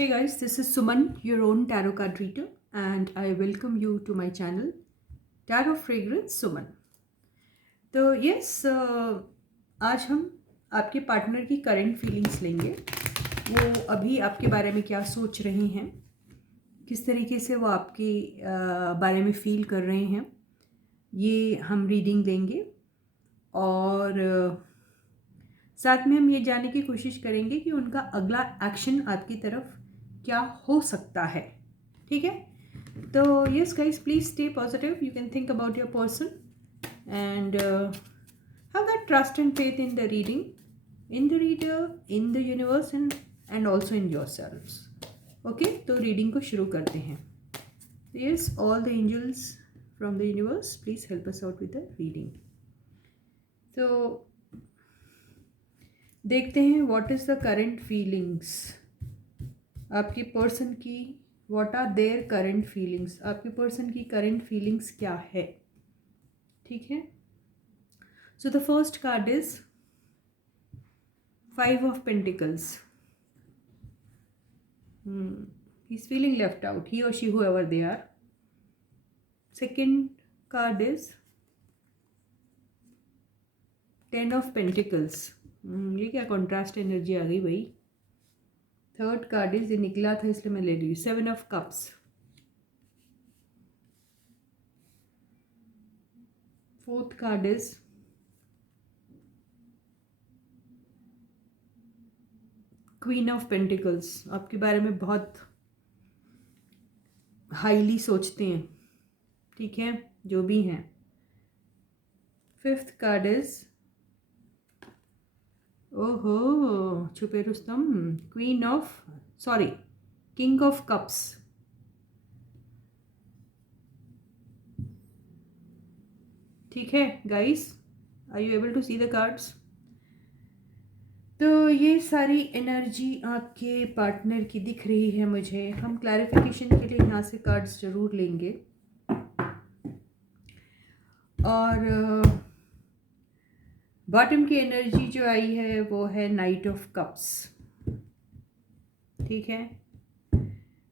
Hey guys, this is Suman, your own tarot card reader, and I welcome you to my channel, Tarot Fragrance Suman. तो आज हम आपके partner की current feelings लेंगे। वो अभी आपके बारे में क्या सोच रहे हैं, किस तरीके से वो आपके बारे में फील कर रहे हैं, ये हम रीडिंग देंगे। और साथ में हम ये जानने की कोशिश करेंगे कि उनका अगला एक्शन आपकी तरफ क्या हो सकता है। ठीक है, तो yes guys, please stay positive. You can think about your person and have that trust and faith in the reading, in the reader, in the universe and also in your selves. Okay, तो reading को शुरू करते हैं. Yes, all the angels from the universe, please help us out with the reading. तो देखते हैं what is the current feelings आपके person की. What are their current feelings, आपके पर्सन की करंट फीलिंग्स क्या है. ठीक है, so the first card is 5 of pentacles. He is feeling left out, he or she, whoever they are. Second card is 10 of pentacles. ये क्या contrast energy आ गई भाई. थर्ड कार्ड इज, ये निकला था इसलिए मैं ले रही हूँ, 7 of cups. Fourth card is queen of pentacles. आपके बारे में बहुत हाईली सोचते हैं, ठीक है, जो भी हैं. फिफ्थ कार्ड इज, ओहो, छुपे रुस्तम, queen of, sorry, king of cups. ठीक है guys, are you able to see the cards. तो ये सारी एनर्जी आपके पार्टनर की दिख रही है मुझे. हम क्लैरिफिकेशन के लिए यहाँ से कार्ड्स जरूर लेंगे. और बॉटम की एनर्जी जो आई है वो है नाइट ऑफ कप्स. ठीक है,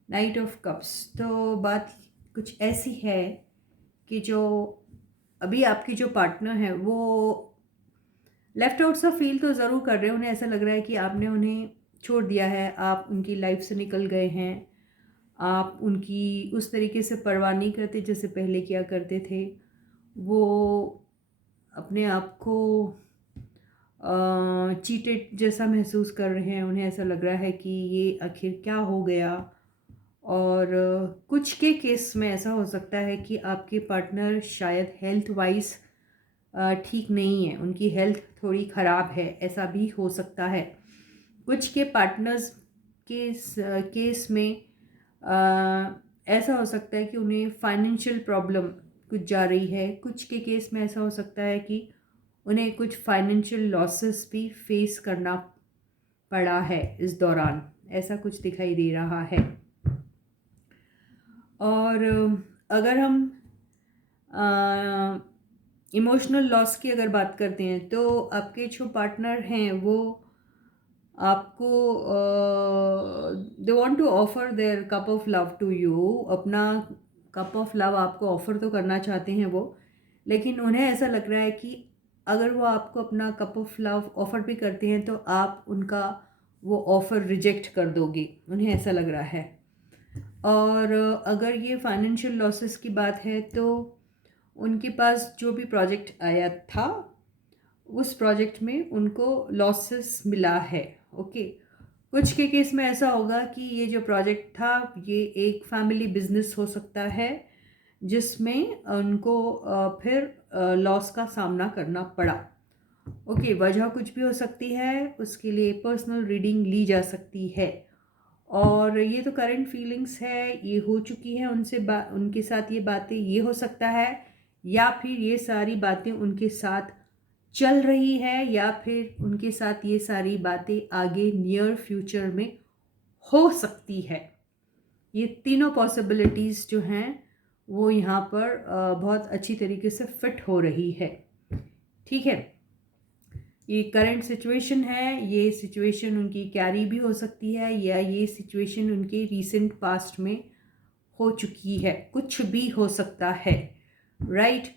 नाइट ऑफ कप्स. तो बात कुछ ऐसी है कि जो अभी आपकी जो पार्टनर है वो लेफ्ट आउट सा फील तो ज़रूर कर रहे हैं. उन्हें ऐसा लग रहा है कि आपने उन्हें छोड़ दिया है, आप उनकी लाइफ से निकल गए हैं, आप उनकी उस तरीके से परवाह नहीं करते जैसे पहले किया करते थे. वो अपने आप को चीटेड जैसा महसूस कर रहे हैं. उन्हें ऐसा लग रहा है कि ये आखिर क्या हो गया. और कुछ के केस में ऐसा हो सकता है कि आपके पार्टनर शायद हेल्थ वाइज ठीक नहीं है, उनकी हेल्थ थोड़ी ख़राब है, ऐसा भी हो सकता है. कुछ के पार्टनर्स केस में ऐसा हो सकता है कि उन्हें फाइनेंशियल प्रॉब्लम कुछ जा रही है. कुछ के केस में ऐसा हो सकता है कि उन्हें कुछ फाइनेंशियल लॉसेस भी फेस करना पड़ा है इस दौरान, ऐसा कुछ दिखाई दे रहा है. और अगर हम इमोशनल लॉस की अगर बात करते हैं तो आपके जो पार्टनर हैं वो आपको they want to offer their cup of love to you. अपना कप ऑफ लव आपको ऑफर तो करना चाहते हैं वो, लेकिन उन्हें ऐसा लग रहा है कि अगर वो आपको अपना कप ऑफ लव ऑफर भी करते हैं तो आप उनका वो ऑफ़र रिजेक्ट कर दोगे, उन्हें ऐसा लग रहा है. और अगर ये फाइनेंशियल लॉसेस की बात है तो उनके पास जो भी प्रोजेक्ट आया था उस प्रोजेक्ट में उनको लॉसेस मिला है. ओके, कुछ के केस में ऐसा होगा कि ये जो प्रोजेक्ट था ये एक फैमिली बिजनेस हो सकता है जिसमें उनको फिर लॉस का सामना करना पड़ा. ओके, वजह कुछ भी हो सकती है, उसके लिए पर्सनल रीडिंग ली जा सकती है. और ये तो करंट फीलिंग्स है, ये हो चुकी है उनसे उनके साथ ये बातें, ये हो सकता है, या फिर ये सारी बातें उनके साथ चल रही है, या फिर उनके साथ ये सारी बातें आगे नियर फ्यूचर में हो सकती है. ये तीनों पॉसिबिलिटीज़ जो हैं वो यहाँ पर बहुत अच्छी तरीके से फिट हो रही है. ठीक है, ये करंट सिचुएशन है, ये सिचुएशन उनकी कैरी भी हो सकती है या ये सिचुएशन उनके रीसेंट पास्ट में हो चुकी है, कुछ भी हो सकता है, राइट।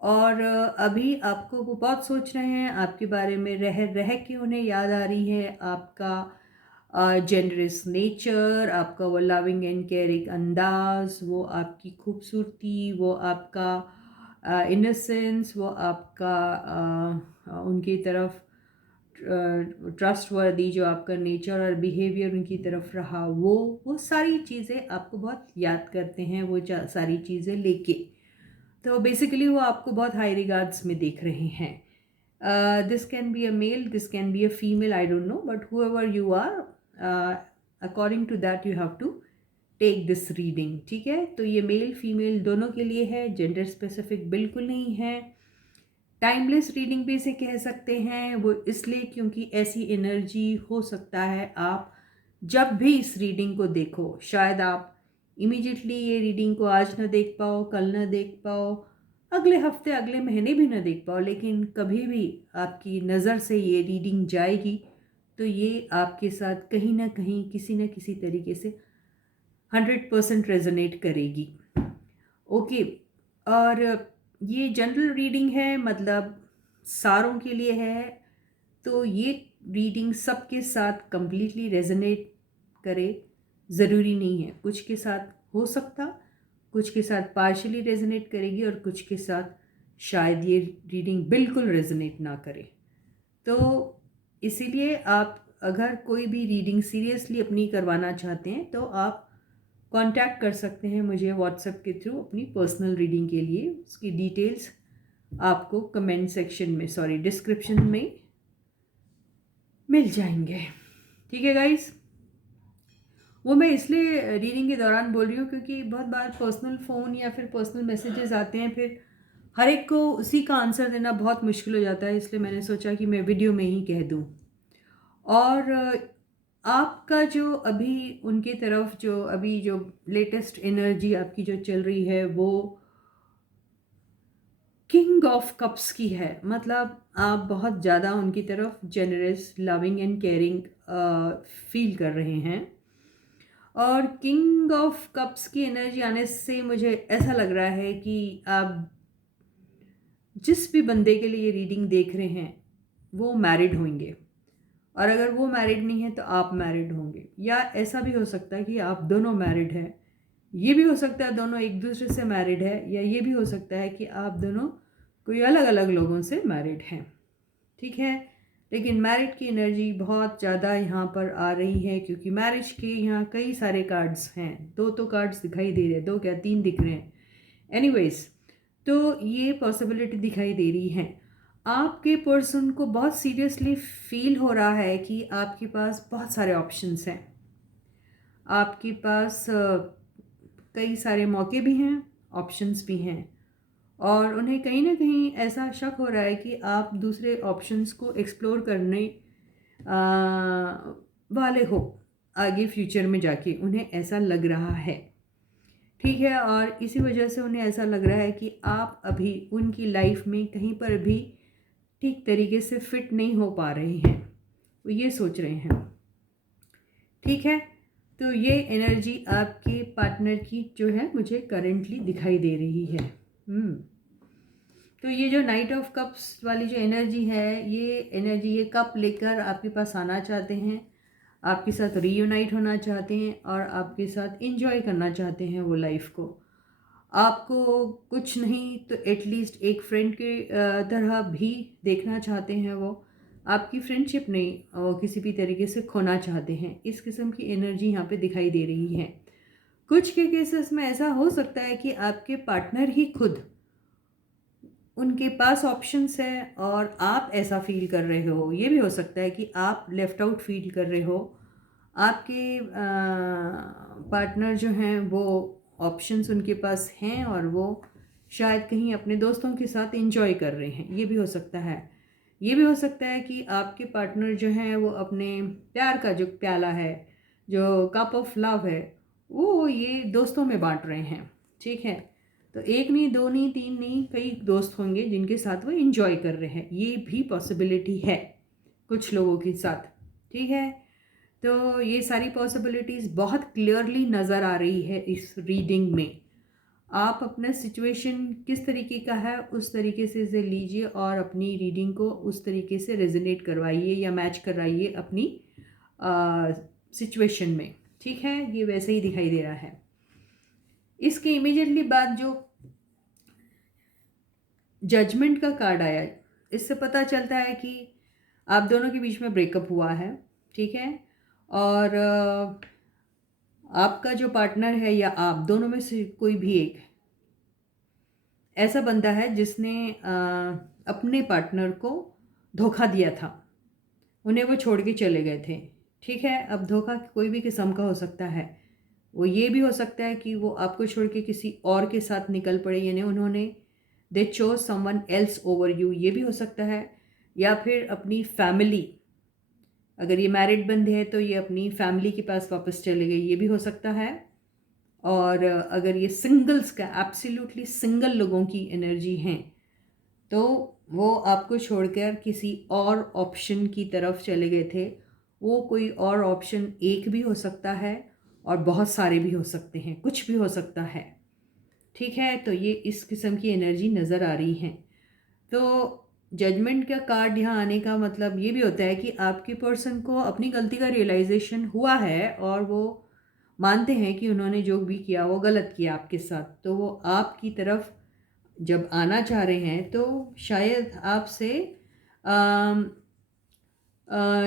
और अभी आपको वो बहुत सोच रहे हैं आपके बारे में, रह रह के उन्हें याद आ रही है आपका जेनरस नेचर, आपका वो लविंग एंड केयरिंग अंदाज, वो आपकी खूबसूरती, वो आपका इनोसेंस, वो आपका उनकी तरफ ट्रस्ट वर्दी जो आपका नेचर और बिहेवियर उनकी तरफ रहा, वो सारी चीज़ें आपको बहुत याद करते हैं, वो सारी चीज़ें लेके। तो बेसिकली वो आपको बहुत हाई रिगार्ड्स में देख रहे हैं। This can be a male, this can be a female, I don't know, but however you are, according to that you have to take this reading, ठीक है। तो ये मेल फीमेल दोनों के लिए है, जेंडर स्पेसिफिक बिल्कुल नहीं है। टाइमलेस रीडिंग भी इसे कह सकते हैं, वो इसलिए क्योंकि ऐसी एनर्जी हो सकता है आप जब भी इस रीडिंग को देखो, शायद आप इमीडिएटली ये रीडिंग को आज ना देख पाओ, कल ना देख पाओ, अगले हफ्ते अगले महीने भी ना देख पाओ, लेकिन कभी भी आपकी नज़र से ये रीडिंग जाएगी तो ये आपके साथ कहीं ना कहीं किसी न किसी तरीके से 100% रेजोनेट करेगी। ओके, और ये जनरल रीडिंग है, मतलब सारों के लिए है, तो ये रीडिंग सबके साथ कंप्लीटली रेजोनेट करे ज़रूरी नहीं है। कुछ के साथ हो सकता, कुछ के साथ पार्शली रेजोनेट करेगी और कुछ के साथ शायद ये रीडिंग बिल्कुल रेजोनेट ना करे। तो इसीलिए आप अगर कोई भी रीडिंग सीरियसली अपनी करवाना चाहते हैं तो आप कांटेक्ट कर सकते हैं मुझे व्हाट्सएप के थ्रू अपनी पर्सनल रीडिंग के लिए। उसकी डिटेल्स आपको कमेंट सेक्शन में, सॉरी डिस्क्रिप्शन में मिल जाएंगे, ठीक है गाइस। वो मैं इसलिए रीडिंग के दौरान बोल रही हूँ क्योंकि बहुत बार पर्सनल फ़ोन या फिर पर्सनल मैसेजेस आते हैं, फिर हर एक को उसी का आंसर देना बहुत मुश्किल हो जाता है, इसलिए मैंने सोचा कि मैं वीडियो में ही कह दूँ। और आपका जो अभी उनके तरफ जो अभी जो लेटेस्ट एनर्जी आपकी जो चल रही है वो किंग ऑफ कप्स की है, मतलब आप बहुत ज़्यादा उनकी तरफ generous, loving and caring feel कर रहे हैं। और किंग ऑफ कप्स की एनर्जी आने से मुझे ऐसा लग रहा है कि आप जिस भी बंदे के लिए रीडिंग देख रहे हैं वो मैरिड होंगे, और अगर वो मैरिड नहीं है तो आप मैरिड होंगे, या ऐसा भी हो सकता है कि आप दोनों मैरिड हैं। ये भी हो सकता है दोनों एक दूसरे से मैरिड है, या ये भी हो सकता है कि आप दोनों कोई अलग अलग लोगों से मैरिड हैं, ठीक है। लेकिन मैरिड की एनर्जी बहुत ज़्यादा यहाँ पर आ रही है क्योंकि मैरिज के यहाँ कई सारे कार्ड्स हैं, दो तो कार्ड्स दिखाई दे रहे हैं, दो क्या तीन दिख रहे हैं, एनीवेज। तो ये पॉसिबिलिटी दिखाई दे रही है। आपके पर्सन को बहुत सीरियसली फील हो रहा है कि आपके पास बहुत सारे ऑप्शंस हैं, आपके पास कई सारे मौके भी हैं, ऑप्शंस भी हैं, और उन्हें कहीं ना कहीं ऐसा शक हो रहा है कि आप दूसरे ऑप्शंस को एक्सप्लोर करने वाले हो आगे फ्यूचर में जाके, उन्हें ऐसा लग रहा है, ठीक है। और इसी वजह से उन्हें ऐसा लग रहा है कि आप अभी उनकी लाइफ में कहीं पर भी ठीक तरीके से फिट नहीं हो पा रहे हैं, वो ये सोच रहे हैं, ठीक है। तो ये एनर्जी आपके पार्टनर की जो है मुझे करेंटली दिखाई दे रही है। तो ये जो नाइट ऑफ कप्स वाली जो एनर्जी है, ये एनर्जी, ये कप लेकर आपके पास आना चाहते हैं, आपके साथ रीयूनाइट होना चाहते हैं और आपके साथ इंजॉय करना चाहते हैं वो लाइफ को। आपको कुछ नहीं तो एटलीस्ट एक फ्रेंड के तरह भी देखना चाहते हैं, वो आपकी फ्रेंडशिप नहीं, वो किसी भी तरीके से खोना चाहते हैं। इस किस्म की एनर्जी यहाँ पे दिखाई दे रही है। कुछ के केसेस में ऐसा हो सकता है कि आपके पार्टनर ही खुद, उनके पास ऑप्शंस है और आप ऐसा फील कर रहे हो। ये भी हो सकता है कि आप लेफ़्ट आउट फील कर रहे हो, आपके पार्टनर जो हैं वो ऑप्शंस उनके पास हैं और वो शायद कहीं अपने दोस्तों के साथ एंजॉय कर रहे हैं, ये भी हो सकता है। ये भी हो सकता है कि आपके पार्टनर जो हैं वो अपने प्यार का जो प्याला है, जो कप ऑफ लव है, वो ये दोस्तों में बांट रहे हैं, ठीक है। तो एक नहीं, दो नहीं, तीन नहीं, कई दोस्त होंगे जिनके साथ वो एंजॉय कर रहे हैं, ये भी पॉसिबिलिटी है कुछ लोगों के साथ। ठीक है, तो ये सारी पॉसिबिलिटीज़ बहुत क्लियरली नज़र आ रही है इस रीडिंग में। आप अपना सिचुएशन किस तरीके का है उस तरीके से इसे लीजिए और अपनी रीडिंग को उस तरीके से रेजोनेट करवाइए या मैच कराइए अपनी सिचुएशन में। ठीक है, ये वैसे ही दिखाई दे रहा है। इसके इमीडिएटली बाद जो जजमेंट का कार्ड आया, इससे पता चलता है कि आप दोनों के बीच में ब्रेकअप हुआ है। ठीक है, और आपका जो पार्टनर है या आप दोनों में से कोई भी एक ऐसा बंदा है जिसने अपने पार्टनर को धोखा दिया था, उन्हें वो छोड़ के चले गए थे। ठीक है, अब धोखा कोई भी किस्म का हो सकता है। वो ये भी हो सकता है कि वो आपको छोड़ के किसी और के साथ निकल पड़े, यानी उन्होंने they chose someone else over you, ये भी हो सकता है। या फिर अपनी फैमिली, अगर ये मैरिड बंदे हैं तो ये अपनी फैमिली के पास वापस चले गए, ये भी हो सकता है। और अगर ये सिंगल्स का, एब्सोल्युटली सिंगल लोगों की एनर्जी हैं, तो वो आपको छोड़कर किसी और ऑप्शन की तरफ चले गए थे। वो कोई और ऑप्शन एक भी हो सकता है और बहुत सारे भी हो सकते हैं, कुछ भी हो सकता है। ठीक है, तो ये इस किस्म की एनर्जी नज़र आ रही है। तो जजमेंट का कार्ड यहाँ आने का मतलब ये भी होता है कि आपके पर्सन को अपनी गलती का रियलाइजेशन हुआ है और वो मानते हैं कि उन्होंने जो भी किया वो गलत किया आपके साथ। तो वो आपकी तरफ जब आना चाह रहे हैं तो शायद आपसे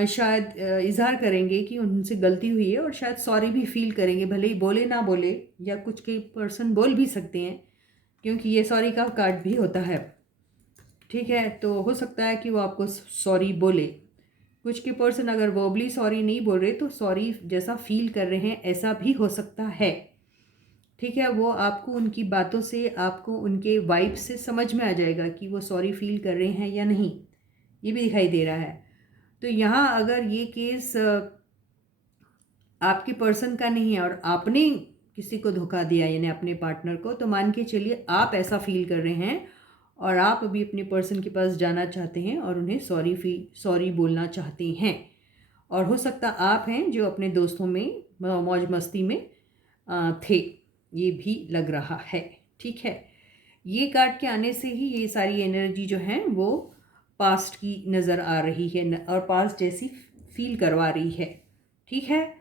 शायद इजहार करेंगे कि उनसे गलती हुई है और शायद सॉरी भी फील करेंगे, भले ही बोले ना बोले, या कुछ के पर्सन बोल भी सकते हैं क्योंकि ये सॉरी का कार्ड भी होता है। ठीक है, तो हो सकता है कि वो आपको सॉरी बोले। कुछ के पर्सन अगर वर्बली सॉरी नहीं बोल रहे तो सॉरी जैसा फील कर रहे हैं, ऐसा भी हो सकता है। ठीक है, वो आपको उनकी बातों से, आपको उनके वाइब से समझ में आ जाएगा कि वो सॉरी फील कर रहे हैं या नहीं, ये भी दिखाई दे रहा है। तो यहाँ अगर ये केस आपके पर्सन का नहीं है और आपने किसी को धोखा दिया यानी अपने पार्टनर को, तो मान के चलिए आप ऐसा फील कर रहे हैं और आप अभी अपने पर्सन के पास जाना चाहते हैं और उन्हें सॉरी बोलना चाहते हैं। और हो सकता आप हैं जो अपने दोस्तों में मौज मस्ती में थे, ये भी लग रहा है। ठीक है, ये कार्ड के आने से ही ये सारी एनर्जी जो है वो पास्ट की नज़र आ रही है और पास्ट जैसी फील करवा रही है। ठीक है,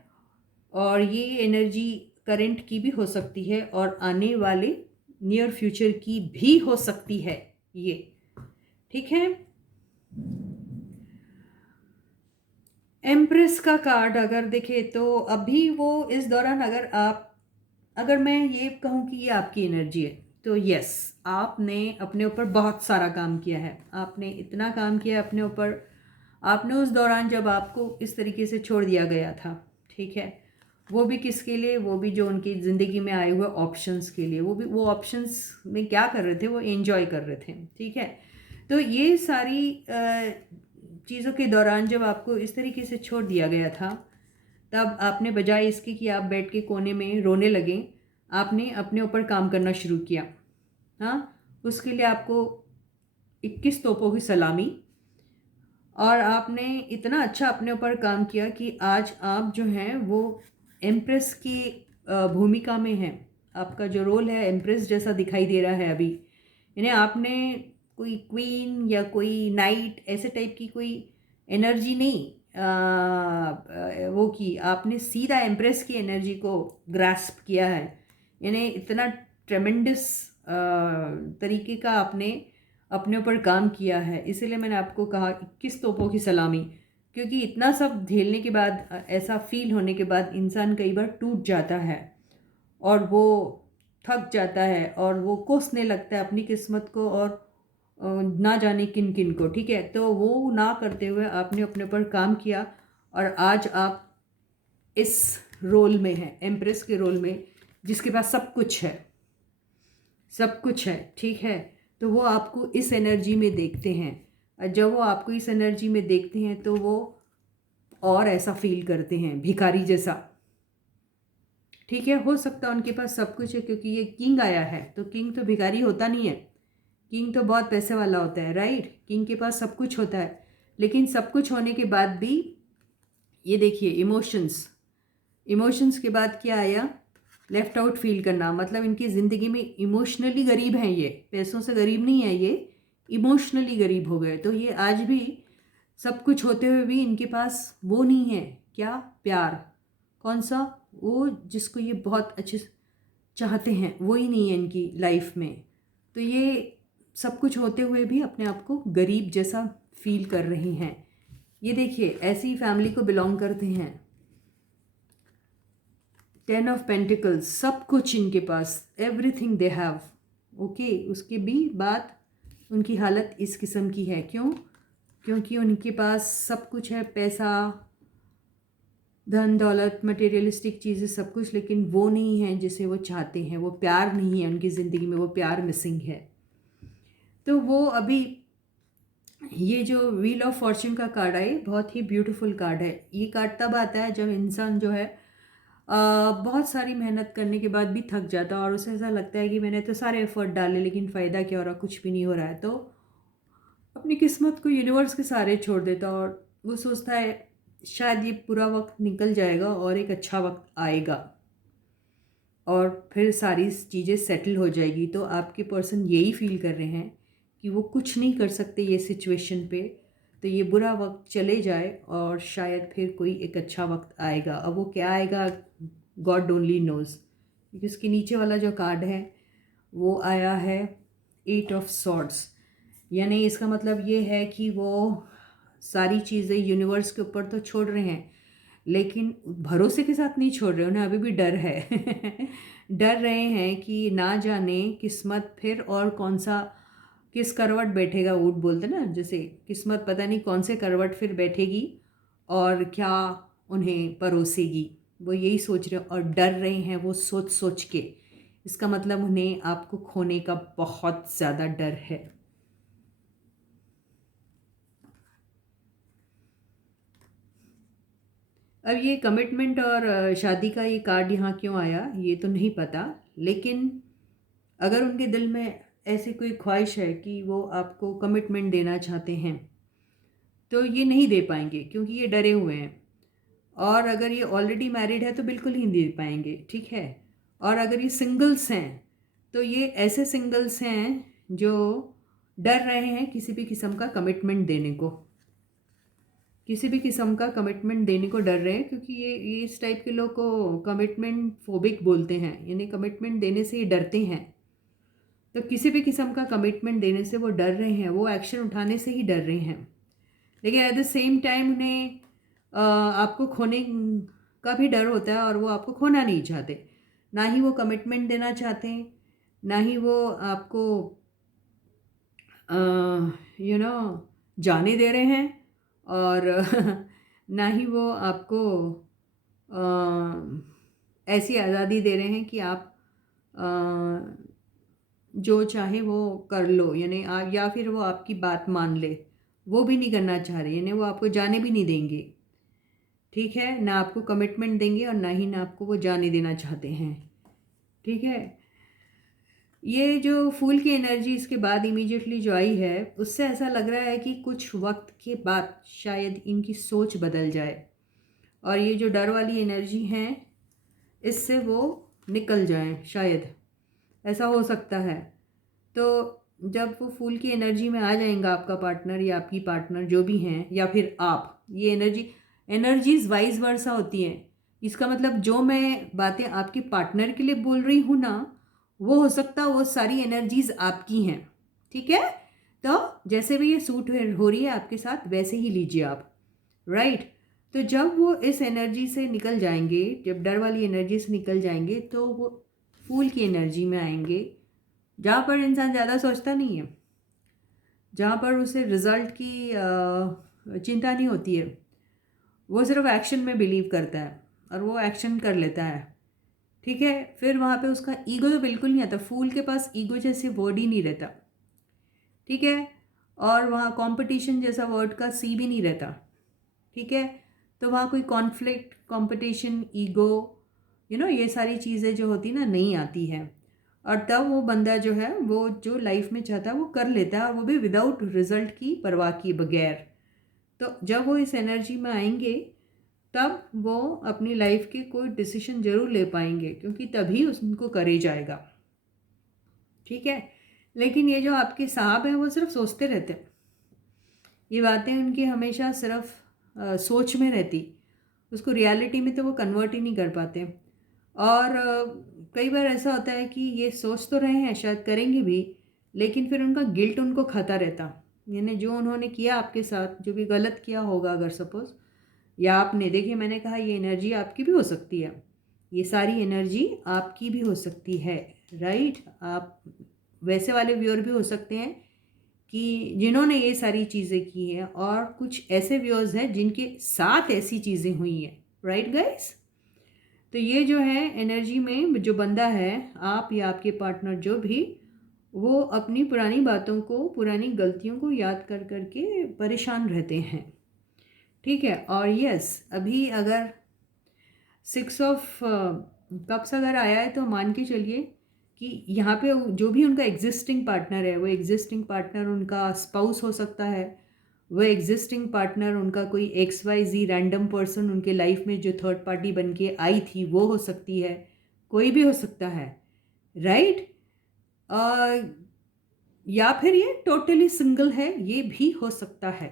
और ये एनर्जी करंट की भी हो सकती है और आने वाले नियर फ्यूचर की भी हो सकती है ये। ठीक है, एम्प्रेस का कार्ड अगर देखें तो अभी वो इस दौरान अगर मैं ये कहूँ कि ये आपकी एनर्जी है तो यस, आपने अपने ऊपर बहुत सारा काम किया है। आपने इतना काम किया अपने ऊपर, आपने उस दौरान जब आपको इस तरीके से छोड़ दिया गया था, ठीक है, वो भी किसके लिए, वो भी जो उनकी ज़िंदगी में आए हुए ऑप्शंस के लिए। वो भी वो ऑप्शंस में क्या कर रहे थे, वो एंजॉय कर रहे थे। ठीक है, तो ये सारी चीज़ों के दौरान जब आपको इस तरीके से छोड़ दिया गया था, तब आपने बजाय इसके कि आप बैठ के कोने में रोने लगें, आपने अपने ऊपर काम करना शुरू किया। हाँ, उसके लिए आपको 21 तोपों की सलामी। और आपने इतना अच्छा अपने ऊपर काम किया कि आज आप जो हैं वो एम्प्रेस की भूमिका में हैं। आपका जो रोल है एम्प्रेस जैसा दिखाई दे रहा है अभी। यानी आपने कोई क्वीन या कोई नाइट ऐसे टाइप की कोई एनर्जी नहीं वो की, आपने सीधा एम्प्रेस की एनर्जी को ग्रास्प किया है। यानी इतना ट्रेमेंडस तरीके का आपने अपने ऊपर काम किया है। इसीलिए मैंने आपको कहा 21 तोपों की सलामी, क्योंकि इतना सब झेलने के बाद, ऐसा फील होने के बाद इंसान कई बार टूट जाता है और वो थक जाता है और वो कोसने लगता है अपनी किस्मत को और ना जाने किन किन को। ठीक है, तो वो ना करते हुए आपने अपने ऊपर काम किया और आज आप इस रोल में हैं, एम्प्रेस के रोल में, जिसके पास सब कुछ है, सब कुछ है। ठीक है, तो वो आपको इस एनर्जी में देखते हैं। जब वो आपको इस एनर्जी में देखते हैं तो वो और ऐसा फील करते हैं भिखारी जैसा। ठीक है, हो सकता है उनके पास सब कुछ है, क्योंकि ये किंग आया है, तो किंग तो भिखारी होता नहीं है, किंग तो बहुत पैसे वाला होता है, राइट। किंग के पास सब कुछ होता है, लेकिन सब कुछ होने के बाद भी ये देखिए इमोशंस, इमोशंस के बाद क्या आया, लेफ्ट आउट फील करना। मतलब इनकी ज़िंदगी में इमोशनली गरीब हैं ये, पैसों से गरीब नहीं है ये, इमोशनली गरीब हो गए। तो ये आज भी सब कुछ होते हुए भी इनके पास वो नहीं है, क्या, प्यार। कौन सा, वो जिसको ये बहुत अच्छे से चाहते हैं, वो ही नहीं है इनकी लाइफ में। तो ये सब कुछ होते हुए भी अपने आप को गरीब जैसा फील कर रही हैं। ये देखिए ऐसी फैमिली को बिलोंग करते हैं। 10 ऑफ पेंटिकल्स, सब कुछ इनके पास, एवरीथिंग दे हैव, ओके। उसके भी बाद उनकी हालत इस किस्म की है, क्यों? क्योंकि उनके पास सब कुछ है, पैसा, धन दौलत, मटेरियलिस्टिक चीज़ें, सब कुछ, लेकिन वो नहीं है जिसे वो चाहते हैं, वो प्यार नहीं है उनकी ज़िंदगी में, वो प्यार मिसिंग है। तो वो अभी, ये जो व्हील ऑफ फॉर्च्यून का कार्ड है, बहुत ही ब्यूटीफुल कार्ड है। ये कार्ड तब आता है जब इंसान जो है बहुत सारी मेहनत करने के बाद भी थक जाता है और उसे ऐसा लगता है कि मैंने तो सारे एफर्ट डाले लेकिन फ़ायदा क्या हो रहा, कुछ भी नहीं हो रहा है। तो अपनी किस्मत को यूनिवर्स के सहारे छोड़ देता और वो सोचता है शायद ये पूरा वक्त निकल जाएगा और एक अच्छा वक्त आएगा और फिर सारी चीज़ें सेटल हो जाएगी। तो आपके पर्सन यही फील कर रहे हैं कि वो कुछ नहीं कर सकते ये सिचुएशन पे, तो ये बुरा वक्त चले जाए और शायद फिर कोई एक अच्छा वक्त आएगा। अब वो क्या आएगा, गॉड ओनली नोज़। क्योंकि उसके नीचे वाला जो कार्ड है वो आया है 8 ऑफ सॉर्ड्स, यानी इसका मतलब ये है कि वो सारी चीज़ें यूनिवर्स के ऊपर तो छोड़ रहे हैं, लेकिन भरोसे के साथ नहीं छोड़ रहे, उन्हें अभी भी डर है। डर रहे हैं कि ना जाने किस्मत फिर और कौन सा, किस करवट बैठेगा, ऊँट बोलते ना, जैसे किस्मत पता नहीं कौन से करवट फिर बैठेगी और क्या उन्हें परोसेगी। वो यही सोच रहे हैं और डर रहे हैं वो सोच सोच के। इसका मतलब उन्हें आपको खोने का बहुत ज़्यादा डर है। अब ये कमिटमेंट और शादी का ये कार्ड यहाँ क्यों आया ये तो नहीं पता, लेकिन अगर उनके दिल में ऐसी कोई ख्वाहिश है कि वो आपको कमिटमेंट देना चाहते हैं तो ये नहीं दे पाएंगे, क्योंकि ये डरे हुए हैं। और अगर ये ऑलरेडी मैरिड है तो बिल्कुल ही नहीं दे पाएंगे, ठीक है। और अगर ये सिंगल्स हैं तो ये ऐसे सिंगल्स हैं जो डर रहे हैं किसी भी किस्म का कमिटमेंट देने को, किसी भी किस्म का कमिटमेंट देने को डर रहे हैं, क्योंकि ये इस टाइप के लोग को कमिटमेंट फोबिक बोलते हैं, यानी कमिटमेंट देने से ये डरते हैं। तो किसी भी किस्म का कमिटमेंट देने से वो डर रहे हैं, वो एक्शन उठाने से ही डर रहे हैं। लेकिन एट द सेम टाइम उन्हें आपको खोने का भी डर होता है और वो आपको खोना नहीं चाहते। ना ही वो कमिटमेंट देना चाहते हैं, ना ही वो आपको यू नो जाने दे रहे हैं, और ना ही वो आपको ऐसी आज़ादी दे रहे हैं कि आप जो चाहे वो कर लो, यानी आप, या फिर वो आपकी बात मान ले, वो भी नहीं करना चाह रहे, यानी वो आपको जाने भी नहीं देंगे, ठीक है। ना आपको कमिटमेंट देंगे और ना ही ना आपको वो जाने देना चाहते हैं, ठीक है। ये जो फूल की एनर्जी इसके बाद इमीडिएटली जो आई है, उससे ऐसा लग रहा है कि कुछ वक्त के बाद शायद इनकी सोच बदल जाए और ये जो डर वाली एनर्जी है इससे वो निकल जाए, शायद ऐसा हो सकता है। तो जब वो फूल की एनर्जी में आ जाएगा आपका पार्टनर या आपकी पार्टनर जो भी हैं, या फिर आप, ये एनर्जीज वाइज वर्सा होती हैं। इसका मतलब जो मैं बातें आपके पार्टनर के लिए बोल रही हूँ ना, वो हो सकता है वो सारी एनर्जीज आपकी हैं, ठीक है। तो जैसे भी ये सूट हो रही है आपके साथ वैसे ही लीजिए आप, राइट। तो जब वो इस एनर्जी से निकल जाएंगे, जब डर वाली एनर्जी से निकल जाएंगे, तो वो फूल की एनर्जी में आएंगे, जहाँ पर इंसान ज़्यादा सोचता नहीं है, जहाँ पर उसे रिज़ल्ट की चिंता नहीं होती है, वो सिर्फ एक्शन में बिलीव करता है और वो एक्शन कर लेता है, ठीक है। फिर वहाँ पे उसका ईगो तो बिल्कुल नहीं आता, फूल के पास ईगो जैसे वर्ड ही नहीं रहता, ठीक है। और वहाँ कंपटीशन जैसा वर्ड का सी भी नहीं रहता, ठीक है। तो वहाँ कोई कॉन्फ्लिक्ट, कंपटीशन, ईगो ये सारी चीज़ें जो होती ना नहीं आती है। और तब वो बंदा जो है वो जो लाइफ में चाहता है वो कर लेता है, और वो भी विदाउट रिजल्ट की परवाह किए बगैर। तो जब वो इस एनर्जी में आएंगे तब वो अपनी लाइफ के कोई डिसीजन जरूर ले पाएंगे, क्योंकि तभी उनको करे जाएगा। ठीक है। लेकिन ये जो आपके साहब हैं वो सिर्फ सोचते रहते हैं, ये बातें उनकी हमेशा सिर्फ सोच में रहती, उसको रियलिटी में तो वो कन्वर्ट ही नहीं कर पाते। और कई बार ऐसा होता है कि ये सोच तो रहे हैं, शायद करेंगे भी, लेकिन फिर उनका गिल्ट उनको खाता रहता। यानी जो उन्होंने किया आपके साथ, जो भी गलत किया होगा अगर सपोज, या आपने, देखिए मैंने कहा ये एनर्जी आपकी भी हो सकती है, ये सारी एनर्जी आपकी भी हो सकती है, राइट। आप वैसे वाले व्यूअर भी हो सकते हैं कि जिन्होंने ये सारी चीज़ें की हैं, और कुछ ऐसे व्यूअर्स हैं जिनके साथ ऐसी चीज़ें हुई हैं, राइट गाइस। तो ये जो है एनर्जी में जो बंदा है, आप या आपके पार्टनर जो भी, वो अपनी पुरानी बातों को, पुरानी गलतियों को याद कर करके परेशान रहते हैं। ठीक है। और यस, अभी अगर 6 ऑफ कप्स अगर आया है तो मान के चलिए कि यहाँ पे जो भी उनका एग्जिस्टिंग पार्टनर है, वो एग्जिस्टिंग पार्टनर उनका स्पाउस हो सकता है, वो एग्जिस्टिंग पार्टनर उनका कोई XYZ रैंडम पर्सन उनके लाइफ में जो थर्ड पार्टी बन के आई थी वो हो सकती है, कोई भी हो सकता है, राइट। या फिर ये टोटली सिंगल है, ये भी हो सकता है।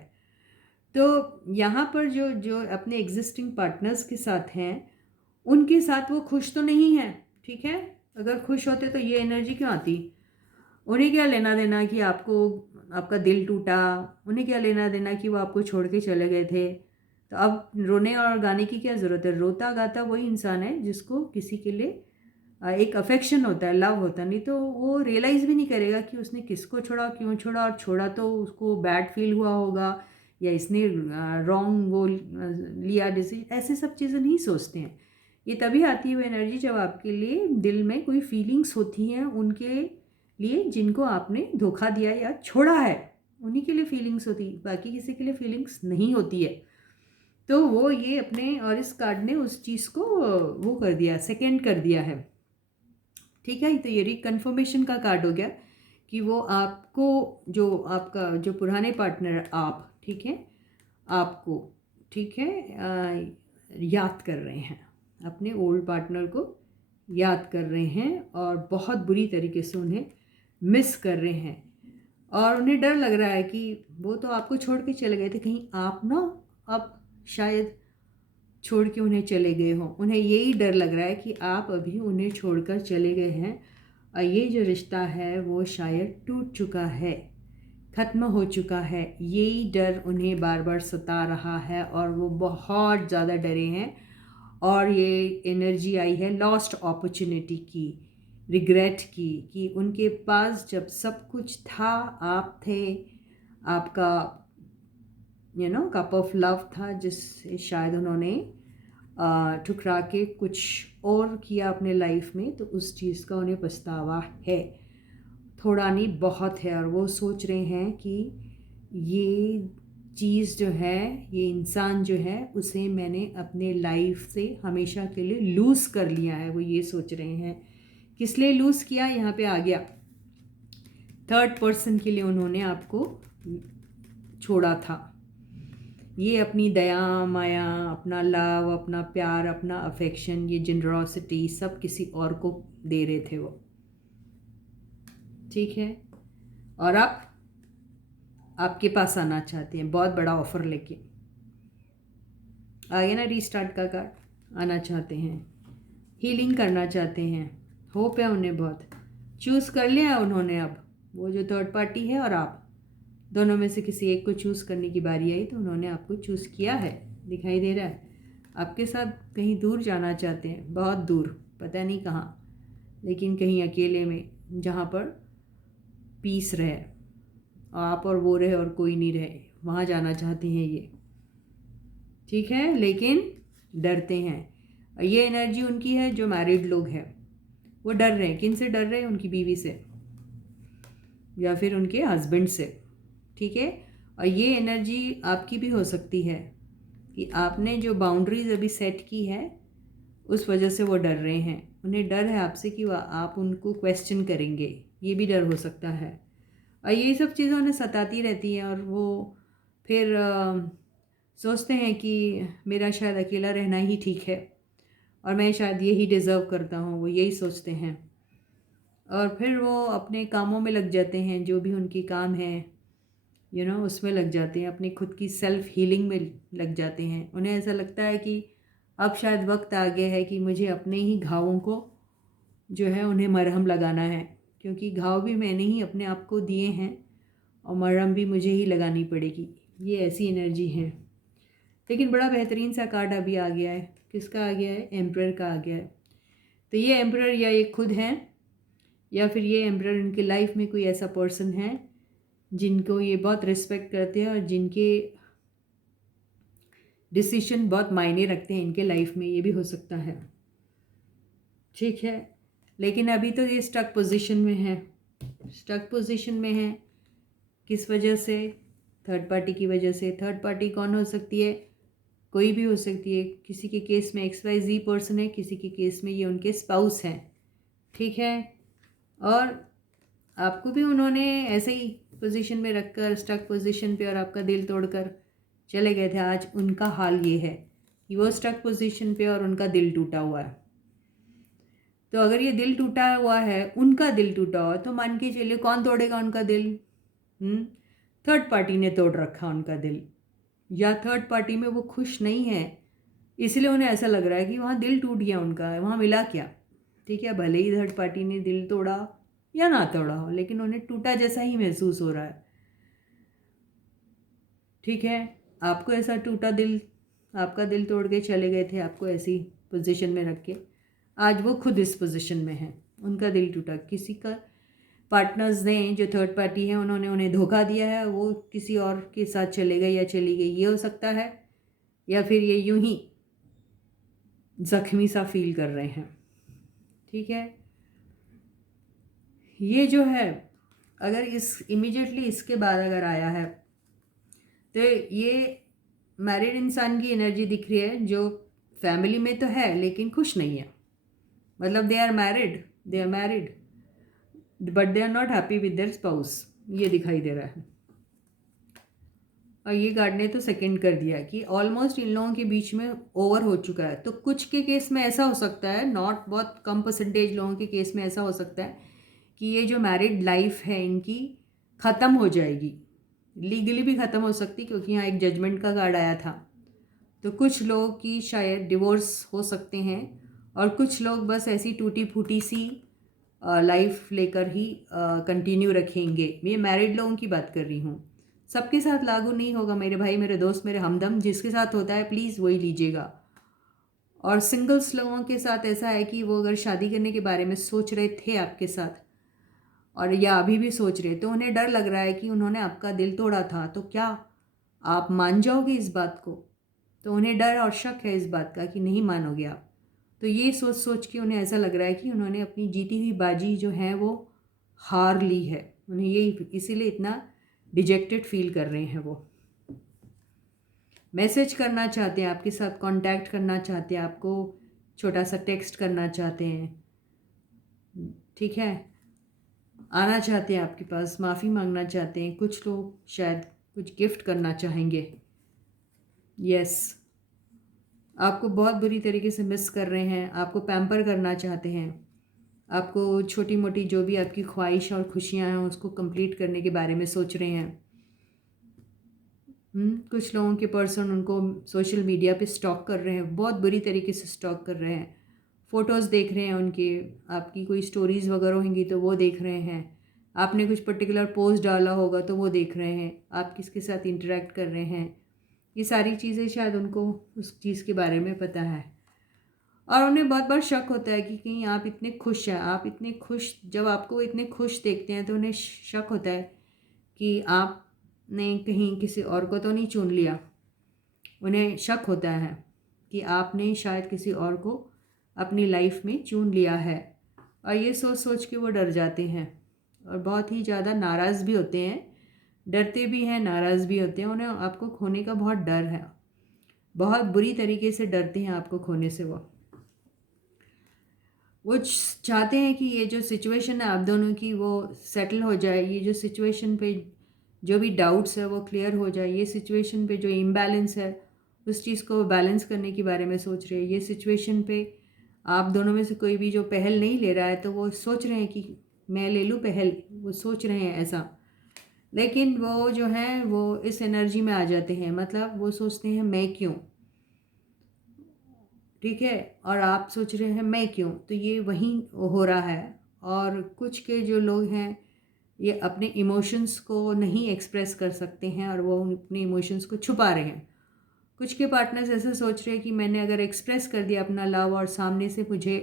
तो यहाँ पर जो जो अपने एग्जिस्टिंग पार्टनर्स के साथ हैं, उनके साथ वो खुश तो नहीं है। ठीक है। अगर खुश होते तो ये एनर्जी क्यों आती? उन्हें क्या लेना देना कि आपको, आपका दिल टूटा, उन्हें क्या लेना देना कि वो आपको छोड़ के चले गए थे। तो अब रोने और गाने की क्या ज़रूरत है? रोता गाता वही इंसान है जिसको किसी के लिए एक अफेक्शन होता है, लव होता है। नहीं तो वो रियलाइज़ भी नहीं करेगा कि उसने किसको छोड़ा, क्यों छोड़ा, और छोड़ा तो उसको बैड फील हुआ होगा, या इसने रॉन्ग वो लिया डिसीजन। ऐसे सब चीज़ें नहीं सोचते हैं। ये तभी आती है वो एनर्जी जब आपके लिए दिल में कोई फीलिंग्स होती हैं उनके लिए, जिनको आपने धोखा दिया या छोड़ा है, उन्हीं के लिए फीलिंग्स होती, बाकी किसी के लिए फीलिंग्स नहीं होती है। तो वो ये अपने, और इस कार्ड ने उस चीज़ को वो कर दिया, सेकेंड कर दिया है। ठीक है। तो ये रिकन्फर्मेशन का कार्ड हो गया कि वो आपको, जो आपका जो पुराने पार्टनर आप, ठीक है, आपको, ठीक है, याद कर रहे हैं, अपने ओल्ड पार्टनर को याद कर रहे हैं, और बहुत बुरी तरीके से उन्हें मिस कर रहे हैं। और उन्हें डर लग रहा है कि वो तो आपको छोड़ के चले गए थे, कहीं आप ना अब शायद छोड़ के उन्हें चले गए हों। उन्हें यही डर लग रहा है कि आप अभी उन्हें छोड़कर चले गए हैं, और ये जो रिश्ता है वो शायद टूट चुका है, ख़त्म हो चुका है। यही डर उन्हें बार बार सता रहा है, और वो बहुत ज़्यादा डरे हैं। और ये एनर्जी आई है लॉस्ट अपॉर्चुनिटी की, रिग्रेट की, कि उनके पास जब सब कुछ था, आप थे, आपका कप ऑफ लव था, जिससे शायद उन्होंने ठुकरा के कुछ और किया अपने लाइफ में, तो उस चीज़ का उन्हें पछतावा है। थोड़ा नहीं, बहुत है। और वो सोच रहे हैं कि ये चीज़ जो है, ये इंसान जो है, उसे मैंने अपने लाइफ से हमेशा के लिए लूज़ कर लिया है। वो ये सोच रहे हैं। किस लिए लूज़ किया? यहाँ पे आ गया, थर्ड पर्सन के लिए उन्होंने आपको छोड़ा था। ये अपनी दया माया, अपना लव, अपना प्यार, अपना अफेक्शन, ये जनरॉसिटी सब किसी और को दे रहे थे वो। ठीक है। और आप आपके पास आना चाहते हैं, बहुत बड़ा ऑफर लेके। आगे ना रीस्टार्ट का कार्ड, आना चाहते हैं, हीलिंग करना चाहते हैं, होप है उन्हें बहुत। चूज़ कर लिया उन्होंने, अब वो जो थर्ड पार्टी है और आप, दोनों में से किसी एक को चूज़ करने की बारी आई, तो उन्होंने आपको चूज़ किया है, दिखाई दे रहा है। आपके साथ कहीं दूर जाना चाहते हैं, बहुत दूर, पता नहीं कहाँ, लेकिन कहीं अकेले में, जहाँ पर पीस रहे, आप और वो रहे और कोई नहीं रहे, वहाँ जाना चाहते हैं ये। ठीक है। लेकिन डरते हैं। ये एनर्जी उनकी है जो मैरिड लोग हैं, वो डर रहे हैं। किन से डर रहे हैं? उनकी बीवी से, या फिर उनके हस्बैंड से। ठीक है। और ये एनर्जी आपकी भी हो सकती है कि आपने जो बाउंड्रीज अभी सेट की है, उस वजह से वो डर रहे हैं। उन्हें डर है आपसे कि आप उनको क्वेश्चन करेंगे, ये भी डर हो सकता है। और ये सब चीज़ें उन्हें सताती रहती हैं और वो फिर सोचते हैं कि मेरा शायद अकेला रहना ही ठीक है और मैं शायद यही डिज़र्व करता हूँ, वो यही सोचते हैं। और फिर वो अपने कामों में लग जाते हैं, जो भी उनके काम हैं उसमें लग जाते हैं, अपनी खुद की सेल्फ हीलिंग में लग जाते हैं। उन्हें ऐसा लगता है कि अब शायद वक्त आ गया है कि मुझे अपने ही घावों को जो है उन्हें मरहम लगाना है, क्योंकि घाव भी मैंने ही अपने आप को दिए हैं और मरहम भी मुझे ही लगानी पड़ेगी। ये ऐसी एनर्जी है। लेकिन बड़ा बेहतरीन सा कार्ड अभी आ गया है। किसका आ गया है? एम्परर का आ गया है। तो ये एम्परर या ये खुद हैं या फिर ये एम्परर इनकी लाइफ में कोई ऐसा पर्सन है जिनको ये बहुत रिस्पेक्ट करते हैं और जिनके डिसीजन बहुत मायने रखते हैं इनके लाइफ में, ये भी हो सकता है। ठीक है, लेकिन अभी तो ये स्टक पोजीशन में है। स्टक पोजीशन में है किस वजह से? थर्ड पार्टी की वजह से। थर्ड पार्टी कौन हो सकती है? कोई भी हो सकती है। किसी के केस में XYZ पर्सन है, किसी के केस में ये उनके स्पाउस हैं। ठीक है, और आपको भी उन्होंने ऐसे ही पोजीशन में रखकर, स्टक पोजीशन पे, और आपका दिल तोड़कर चले गए थे। आज उनका हाल ये है कि वो स्टक पोजीशन पे और उनका दिल टूटा हुआ है। तो अगर ये दिल टूटा हुआ है, उनका दिल टूटा हुआ, तो मान के चलिए कौन तोड़ेगा उनका दिल? थर्ड पार्टी ने तोड़ रखा उनका दिल, या थर्ड पार्टी में वो खुश नहीं है, इसलिए उन्हें ऐसा लग रहा है कि वहाँ दिल टूट गया उनका, वहाँ मिला क्या। ठीक है, भले ही थर्ड पार्टी ने दिल तोड़ा या ना तोड़ा हो, लेकिन उन्हें टूटा जैसा ही महसूस हो रहा है। ठीक है, आपको ऐसा टूटा दिल, आपका दिल तोड़ के चले गए थे आपको ऐसी पोजीशन में रख के। आज वो खुद इस पोजीशन में है, उनका दिल टूटा। किसी का पार्टनर्स ने, जो थर्ड पार्टी है, उन्होंने उन्हें धोखा दिया है, वो किसी और के साथ चले गए या चली गई, ये हो सकता है। या फिर ये यूं ही जख्मी सा फील कर रहे हैं। ठीक है, ये जो है, अगर इस इमीडिएटली इसके बाद अगर आया है तो ये मैरिड इंसान की एनर्जी दिख रही है, जो फैमिली में तो है लेकिन खुश नहीं है। मतलब they are married but they are not happy with their spouse, ये दिखाई दे रहा है। और ये कार्ड ने तो सेकंड कर दिया कि ऑलमोस्ट इन लोगों के बीच में ओवर हो चुका है। तो कुछ के केस में ऐसा हो सकता है, नॉट बहुत कम परसेंटेज लोगों के केस में ऐसा हो सकता है कि ये जो मैरिड लाइफ है इनकी ख़त्म हो जाएगी, लीगली भी ख़त्म हो सकती, क्योंकि यहाँ एक जजमेंट का कार्ड आया था। तो कुछ लोगों की शायद डिवोर्स हो सकते हैं और कुछ लोग बस ऐसी टूटी फूटी सी लाइफ लेकर ही कंटिन्यू रखेंगे। मैं मैरिड लोगों की बात कर रही हूँ, सबके साथ लागू नहीं होगा मेरे भाई, मेरे दोस्त, मेरे हमदम। जिसके साथ होता है प्लीज़ वही लीजिएगा। और सिंगल्स लोगों के साथ ऐसा है कि वो अगर शादी करने के बारे में सोच रहे थे आपके साथ, और या अभी भी सोच रहे, तो उन्हें डर लग रहा है कि उन्होंने आपका दिल तोड़ा था, तो क्या आप मान जाओगे इस बात को? तो उन्हें डर और शक है इस बात का कि नहीं मानोगे आप। तो ये सोच सोच के उन्हें ऐसा लग रहा है कि उन्होंने अपनी जीती हुई बाजी जो है वो हार ली है। उन्हें यही, इसीलिए इतना डिजेक्टेड फील कर रहे हैं। वो मैसेज करना चाहते हैं आपके साथ, कांटेक्ट करना चाहते हैं आपको, छोटा सा टेक्स्ट करना चाहते हैं। ठीक है, आना चाहते हैं आपके पास, माफ़ी मांगना चाहते हैं। कुछ लोग शायद कुछ गिफ्ट करना चाहेंगे। यस, आपको बहुत बुरी तरीके से मिस कर रहे हैं, आपको पैम्पर करना चाहते हैं, आपको छोटी मोटी जो भी आपकी ख्वाहिश और खुशियां हैं उसको कंप्लीट करने के बारे में सोच रहे हैं। कुछ लोगों के पर्सन उनको सोशल मीडिया पे स्टॉक कर रहे हैं, बहुत बुरी तरीके से स्टॉक कर रहे हैं। फ़ोटोज़ देख रहे हैं उनके, आपकी कोई स्टोरीज़ वगैरह होंगी तो वो देख रहे हैं, आपने कुछ पर्टिकुलर पोस्ट डाला होगा तो वो देख रहे हैं, आप किसके साथ इंटरेक्ट कर रहे हैं। ये सारी चीज़ें शायद उनको उस चीज़ के बारे में पता है। और उन्हें बहुत बार शक होता है कि कहीं आप इतने खुश हैं, आप इतने खुश, जब आपको इतने खुश देखते हैं तो उन्हें शक होता है कि आपने कहीं किसी और को तो नहीं चुन लिया। उन्हें शक होता है कि आपने शायद किसी और को अपनी लाइफ में चुन लिया है। और ये सोच सोच के वो डर जाते हैं और बहुत ही ज़्यादा नाराज़ भी होते हैं, डरते भी हैं, नाराज़ भी होते हैं। उन्हें आपको खोने का बहुत डर है, बहुत बुरी तरीके से डरते हैं आपको खोने से वो। वो चाहते हैं कि ये जो सिचुएशन है आप दोनों की वो सेटल हो जाए, ये जो सिचुएशन पे जो भी डाउट्स है वो क्लियर हो जाए, ये सिचुएशन पे जो इम्बैलेंस है उस चीज़ को बैलेंस करने के बारे में सोच रहे हैं। ये सिचुएशन पे आप दोनों में से कोई भी जो पहल नहीं ले रहा है तो वो सोच रहे हैं कि मैं ले लूँ पहल, वो सोच रहे हैं ऐसा। लेकिन वो जो है वो इस एनर्जी में आ जाते हैं, मतलब वो सोचते हैं मैं क्यों, ठीक है, और आप सोच रहे हैं मैं क्यों, तो ये वहीं हो रहा है। और कुछ के जो लोग हैं ये अपने इमोशंस को नहीं एक्सप्रेस कर सकते हैं और वो अपने इमोशंस को छुपा रहे हैं। कुछ के पार्टनर्स ऐसा सोच रहे हैं कि मैंने अगर एक्सप्रेस कर दिया अपना लव और सामने से मुझे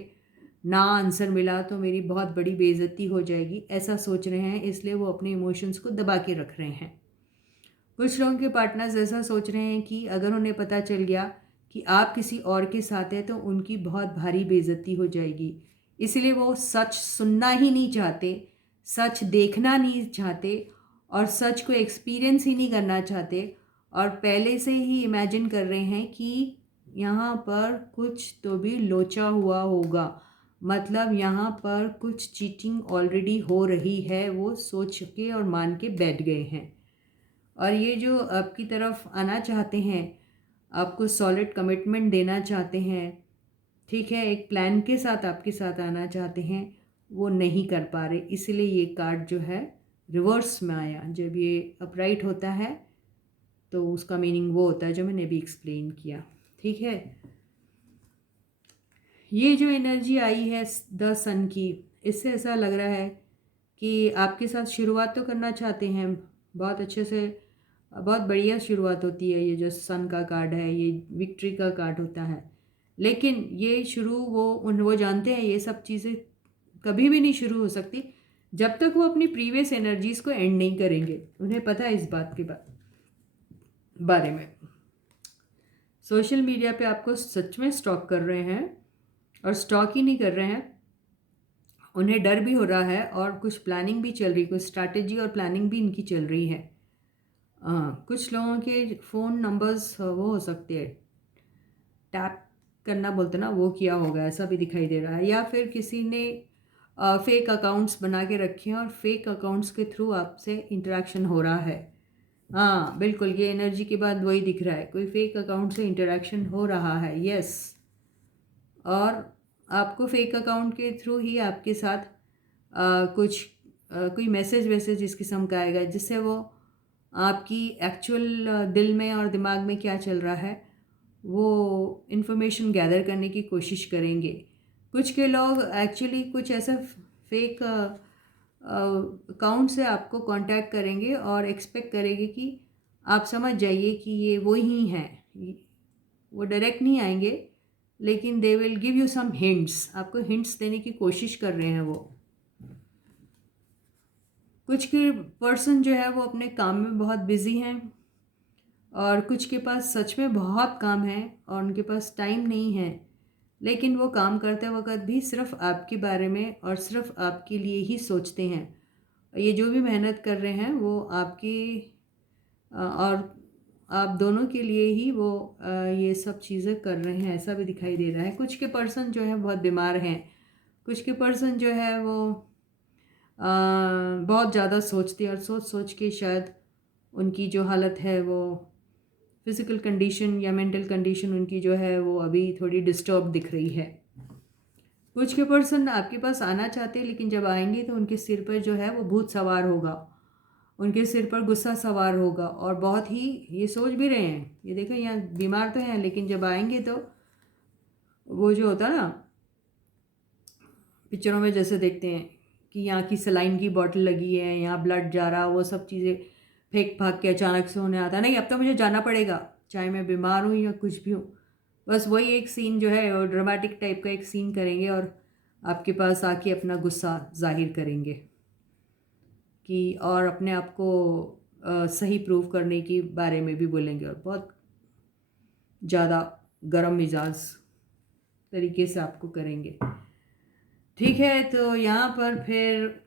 ना आंसर मिला तो मेरी बहुत बड़ी बेइज्जती हो जाएगी, ऐसा सोच रहे हैं, इसलिए वो अपने इमोशंस को दबा के रख रहे हैं। कुछ लोगों के पार्टनर्स ऐसा सोच रहे हैं कि अगर उन्हें पता चल गया कि आप किसी और के साथ हैं तो उनकी बहुत भारी बेइज्जती हो जाएगी, इसलिए वो सच सुनना ही नहीं चाहते, सच देखना नहीं चाहते और सच को एक्सपीरियंस ही नहीं करना चाहते, और पहले से ही इमेजिन कर रहे हैं कि यहाँ पर कुछ तो भी लोचा हुआ होगा, मतलब यहाँ पर कुछ चीटिंग ऑलरेडी हो रही है, वो सोच के और मान के बैठ गए हैं। और ये जो आपकी तरफ आना चाहते हैं, आपको सॉलिड कमिटमेंट देना चाहते हैं, ठीक है, एक प्लान के साथ आपके साथ आना चाहते हैं, वो नहीं कर पा रहे, इसलिए ये कार्ड जो है रिवर्स में आया। जब ये अपराइट होता है तो उसका मीनिंग वो होता है जो मैंने अभी एक्सप्लेन किया, ठीक है। ये जो एनर्जी आई है द सन की, इससे ऐसा लग रहा है कि आपके साथ शुरुआत तो करना चाहते हैं बहुत अच्छे से, बहुत बढ़िया शुरुआत होती है। ये जो सन का कार्ड है ये विक्ट्री का कार्ड होता है, लेकिन ये शुरू वो जानते हैं ये सब चीज़ें कभी भी नहीं शुरू हो सकती जब तक वो अपनी प्रीवियस एनर्जीज़ को एंड नहीं करेंगे। उन्हें पता है इस बात के बारे में। सोशल मीडिया पे आपको सच में स्टॉक कर रहे हैं, और स्टॉक ही नहीं कर रहे हैं, उन्हें डर भी हो रहा है और कुछ प्लानिंग भी चल रही, कुछ स्ट्रैटेजी और प्लानिंग भी इनकी चल रही है। कुछ लोगों के फ़ोन नंबर्स वो हो सकते हैं, टैप करना बोलते ना, वो किया होगा, ऐसा भी दिखाई दे रहा है। या फिर किसी ने फेक अकाउंट्स बना के रखे हैं और फेक अकाउंट्स के थ्रू आपसे इंटरेक्शन हो रहा है। हाँ बिल्कुल, ये एनर्जी के बाद वही दिख रहा है, कोई फेक अकाउंट से इंटरेक्शन हो रहा है, यस। और आपको फेक अकाउंट के थ्रू ही आपके साथ कुछ कोई मैसेज वैसेज इस किस्म का आएगा जिससे वो आपकी एक्चुअल दिल में और दिमाग में क्या चल रहा है वो इन्फॉर्मेशन गैदर करने की कोशिश करेंगे। कुछ के लोग एक्चुअली कुछ ऐसा फेक अकाउंट से आपको कांटेक्ट करेंगे और एक्सपेक्ट करेंगे कि आप समझ जाइए कि ये वो ही हैं। वो डायरेक्ट नहीं आएंगे लेकिन they will give you some hints, आपको हिंट्स देने की कोशिश कर रहे हैं वो। कुछ के पर्सन जो है वो अपने काम में बहुत बिजी हैं और कुछ के पास सच में बहुत काम है और उनके पास टाइम नहीं है, लेकिन वो काम करते वक्त भी सिर्फ आपके बारे में और सिर्फ आपके लिए ही सोचते हैं। ये जो भी मेहनत कर रहे हैं वो आपकी और आप दोनों के लिए ही वो ये सब चीज़ें कर रहे हैं, ऐसा भी दिखाई दे रहा है। कुछ के पर्सन जो है बहुत बीमार हैं, कुछ के पर्सन जो है वो बहुत ज़्यादा सोचते हैं और सोच सोच के शायद उनकी जो हालत है वो फिज़िकल कंडीशन या मेंटल कंडीशन उनकी जो है वो अभी थोड़ी डिस्टर्ब दिख रही है। कुछ के पर्सन आपके पास आना चाहते हैं लेकिन जब आएंगे तो उनके सिर पर जो है वो भूत सवार होगा, उनके सिर पर गुस्सा सवार होगा और बहुत ही ये सोच भी रहे हैं, ये देखो यहाँ बीमार तो हैं लेकिन जब आएंगे तो वो जो होता है ना पिक्चरों में जैसे देखते हैं कि यहाँ की सलाइन की बॉटल लगी है, यहाँ ब्लड जा रहा, वो सब चीज़ें फेंक भाग के अचानक से होने आता नहीं, अब तो मुझे जाना पड़ेगा चाहे मैं बीमार हूँ या कुछ भी हूँ। बस वही एक सीन जो है वो ड्रामेटिक टाइप का एक सीन करेंगे और आपके पास आके अपना गुस्सा जाहिर करेंगे कि और अपने आप को सही प्रूव करने के बारे में भी बोलेंगे और बहुत ज़्यादा गरम मिजाज तरीके से आपको करेंगे, ठीक है। तो यहाँ पर फिर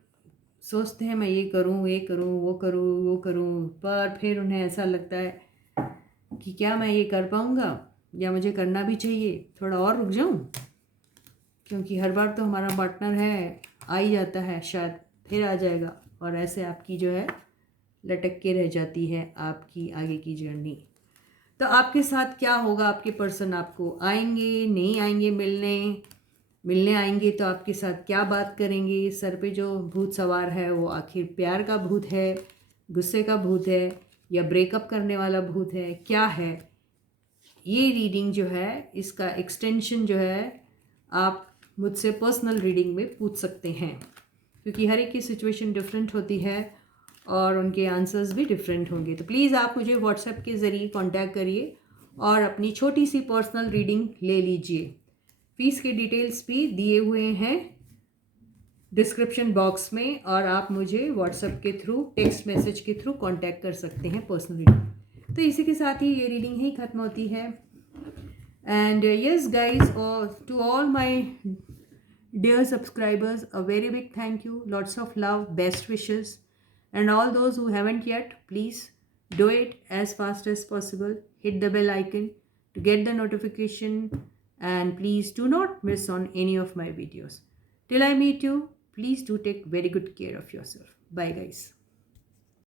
सोचते हैं मैं ये करूँ ये करूँ वो करूँ वो करूँ, पर फिर उन्हें ऐसा लगता है कि क्या मैं ये कर पाऊँगा या मुझे करना भी चाहिए, थोड़ा और रुक जाऊँ क्योंकि हर बार तो हमारा पार्टनर है आ ही जाता है, शायद फिर आ जाएगा, और ऐसे आपकी जो है लटक के रह जाती है आपकी आगे की जर्नी। तो आपके साथ क्या होगा? आपके पर्सन आपको आएंगे, नहीं आएंगे मिलने आएंगे तो आपके साथ क्या बात करेंगे? सर पे जो भूत सवार है वो आखिर प्यार का भूत है, गुस्से का भूत है, या ब्रेकअप करने वाला भूत है, क्या है? ये रीडिंग जो है, इसका एक्सटेंशन जो है, आप मुझसे पर्सनल रीडिंग में पूछ सकते हैं, क्योंकि हर एक की सिचुएशन डिफरेंट होती है और उनके आंसर्स भी डिफरेंट होंगे। तो प्लीज़ आप मुझे व्हाट्सएप के ज़रिए कांटेक्ट करिए और अपनी छोटी सी पर्सनल रीडिंग ले लीजिए। फीस के डिटेल्स भी दिए हुए हैं डिस्क्रिप्शन बॉक्स में, और आप मुझे व्हाट्सएप के थ्रू, टेक्स्ट मैसेज के थ्रू कांटेक्ट कर सकते हैं पर्सनल रीडिंग। तो इसी के साथ ही ये रीडिंग ही ख़त्म होती है। And yes guys, to all my dear subscribers, a very big thank you, lots of love, best wishes, and all those who haven't yet, please do it as fast as possible. Hit the bell icon to get the notification, and please do not miss on any of my videos. Till I meet you, please do take very good care of yourself. Bye guys.